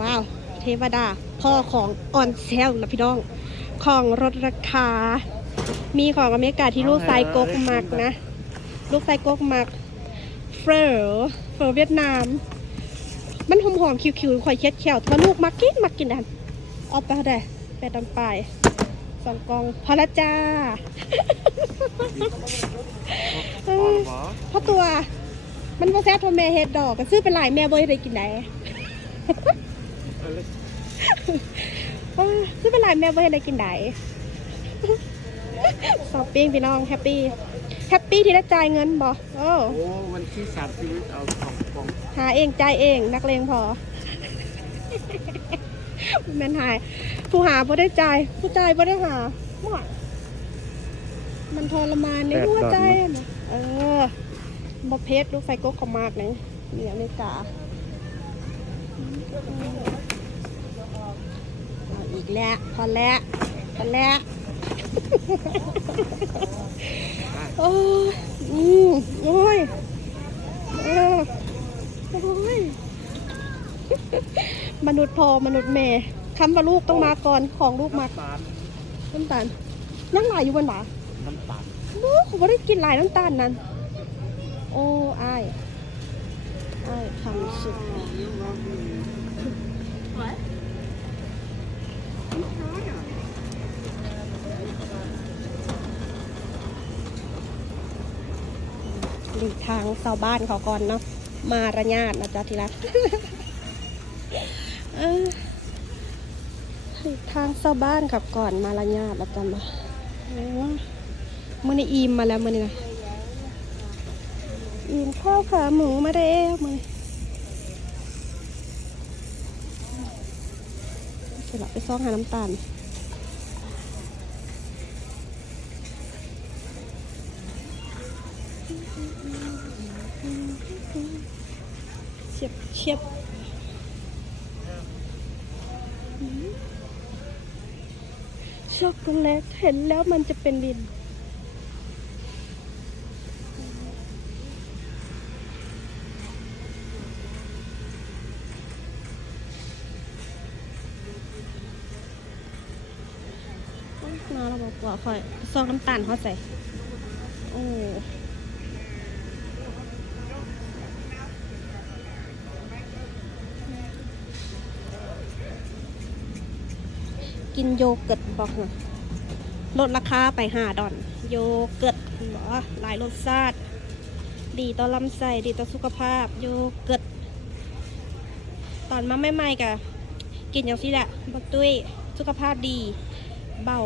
ว้าว เทวดา พ่อของออนเซลนะพี่น้อง ของลดราคา มีของอเมริกาที่ลูกไซส์กกมักนะ ลูกไซส์กกมัก เฟอร์เฟอร์เวียดนาม มันหอมหอมๆคิวๆข่อยเช็ดแขวแต่ว่าลูกมักกินมักกินดันเอาไปเท่าไดแปดดำปลายสองกองพอละจ้าเออเพราะตัว มันบ่แซ่บทอแม่เฮ็ดดอกก็ซื้อเป็นหลายแม่บ่ได้กินได้ เออซื้อเป็นหลายแม่บ่ได้กินได้สอปปิ้งพี่น้องแฮปปี้แฮปปี้ที่ได้จ่ายเงินบ่โอ้โอ้วันที่สามชีวิตเอาของของหาเองจ่ายเองนักเลงพอแม่นหาย ผู้หาบ่ได้จ่ายผู้จ่ายบ่ได้หาว่ามันทรมานในหัวใจนะเออบ่เพชรลูกไฟกกเขามากเลยนี่อเมริกาเอาอีกแล้วพอแล้วพอแล้วโอ้ยอืมโอ้ยเออโอ้ยมนุษย์พอมนุษย์แม่คำว่าลูกต้องมาก่อนของลูกมาน้ำตาลน้ำตาลยังหลายอยู่บนบ่าน้ำตาลลูกผมไม่ได้กินหลายน้ำตาลนั้น โอ้อาย อายทำสุดหลีกทางชาวบ้านเขาก่อนเนาะ มาระญาตนะจ๊ะทีละหลีกทางชาวบ้านขับก่อนมาระญาตนะจ๊ะมาโอ้มื่อนี้อีมมาแล้วมื่อนี้นะอีมข้าวขาหมูมาได้วมื่อนี้ เดี๋ยวเราไปซ่องหาน้ำตาลเชียบเชียบช็อกโกแลตเห็นแล้วมันจะเป็นดิน เราบอกว่าค่อยซองน้ำตาลเขาใส่ โอ้กินโยเกิร์ตบอกหน่อยลดราคาไปห้าดอน โยเกิร์ตบอกหลายรสชาติ ดีต่อลำไส้ดีต่อสุขภาพ โยเกิร์ตตอนมาใหม่ๆกะกินอย่างสิแหละบักตุ้ยสุขภาพดีเบา